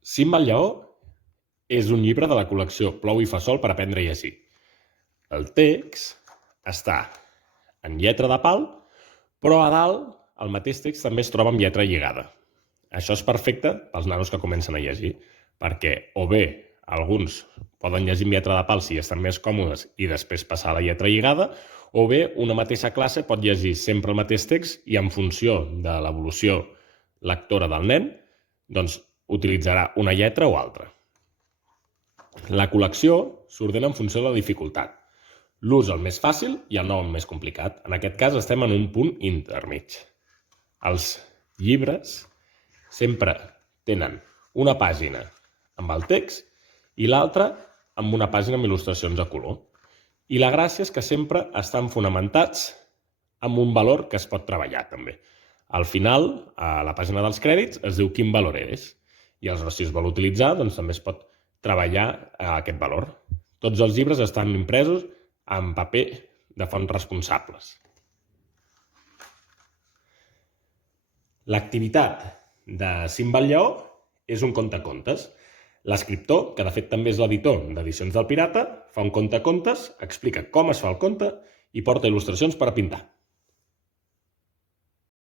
Simba el lleó és un llibre de la col·lecció Plou i fa sol per aprendre a llegir. El text està en lletra de pal, però a dalt el mateix text també es troba amb lletra lligada. Això és perfecte pels nanos que comencen a llegir, perquè o bé alguns poden llegir amb lletra de pal si estan més còmodes i després passar a la lletra lligada, o bé una mateixa classe pot llegir sempre el mateix text i en funció de l'evolució lectora del nen, doncs utilitzarà una lletra o altra. La col·lecció s'ordena en funció de la dificultat. L'ús el més fàcil i el no el més complicat. En aquest cas estem en un punt intermig. Els llibres sempre tenen una pàgina amb el text i l'altra amb una pàgina amb il·lustracions a color. I la gràcia és que sempre estan fonamentats amb un valor que es pot treballar també. Al final, a la pàgina dels crèdits, es diu quin valor eres. I aleshores, si es vol utilitzar, doncs també es pot treballar aquest valor. Tots els llibres estan impresos en paper de fonts responsables. L'activitat de Simba el lleó és un contacontes. L'escriptor, que de fet també és l'editor d'Edicions del Pirata, fa un contacontes, explica com es fa el conte i porta il·lustracions per a pintar.